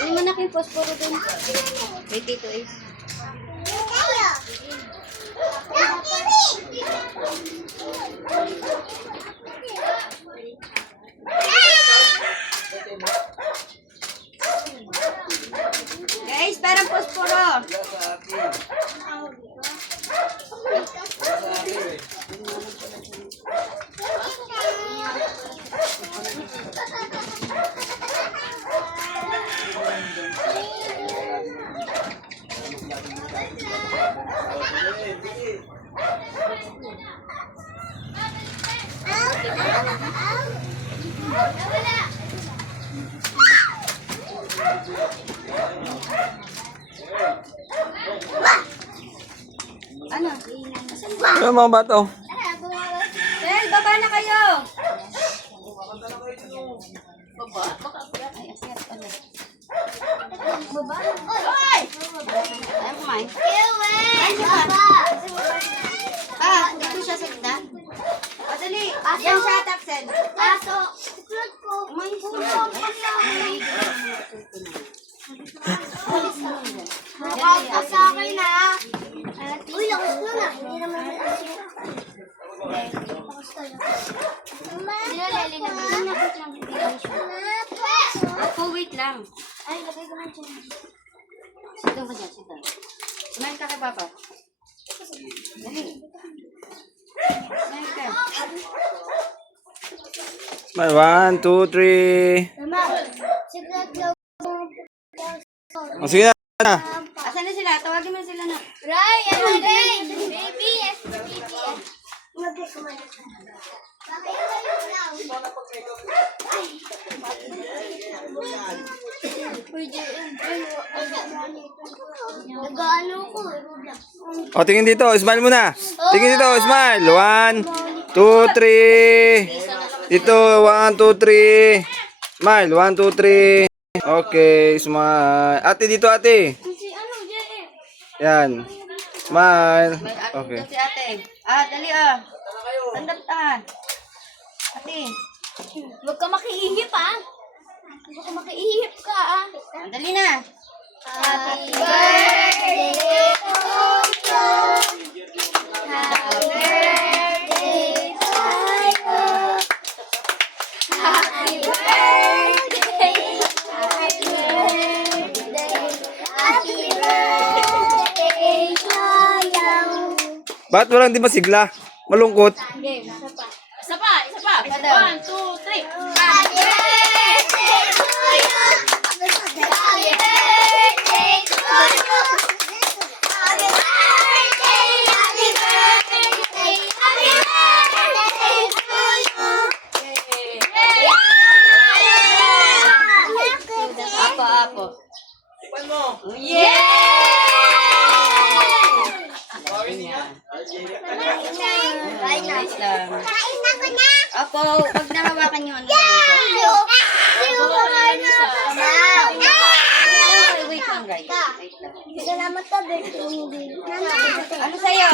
Ano mo na kayo posporo dun? Wait, ito eh. Guys, parang posporo. Ano? Ano mga bata oh? Bel, baba na kayo! Baba? Baka akyat. Ay, akyat pala. Baba? Oy! Ayaw kumain. Ay, baba! Ah, dito siya sa gitna? O, dali. Yan siya, Tapsen. Aso. Suklot ko. Kumain po. Nakakap sa akin na. Uy, lakas mo na. Hindi naman malakas yun. Lakas tayo. Dinalali na ba? Nakit lang. Opo, wait lang. Ay, lagay ko na dyan. Sitong ka dyan, sitong. Kumain ka kay Papa. Dali. Kumain ka. Smile, 1, 2, 3. Mama, suklot lang. O, sige na. Asan na sila? Tawagin mo sila na. Ray, ano Ray? Baby, yes, baby. Lagay ko na. Bakit kayo lang? Pwede, nag-ano ko. O, tingin dito. Smile muna. Tingin dito. Smile. 1, 2, 3. Dito. 1, 2, 3. Smile. 1, 2, 3. Okay. Smile. Ate, dito ate. Si ano, Jay? Yan. Smile. May ate Okay. dito si ate. Ah, dali ah. Tandaptaan. Ate. Huwag ka makiihip, ah. Huwag ka makiihip ka, ah. Dali na. Happy birthday to you. Happy birthday to you. Happy birthday. Happy birthday. Happy birthday to you. Ba't walang di masigla? Malungkot. Game, isa pa. Isa pa. 1, 2, 3. Happy birthday to you. Happy birthday to you. Happy birthday, happy birthday, happy birthday to you. Apo, apo. Yeah! Nice lang. Kain ako na. Apo, wag na hawakan yun. Wait lang, guys. Wait lang. Salamat ka, birthday. Ano sa'yo?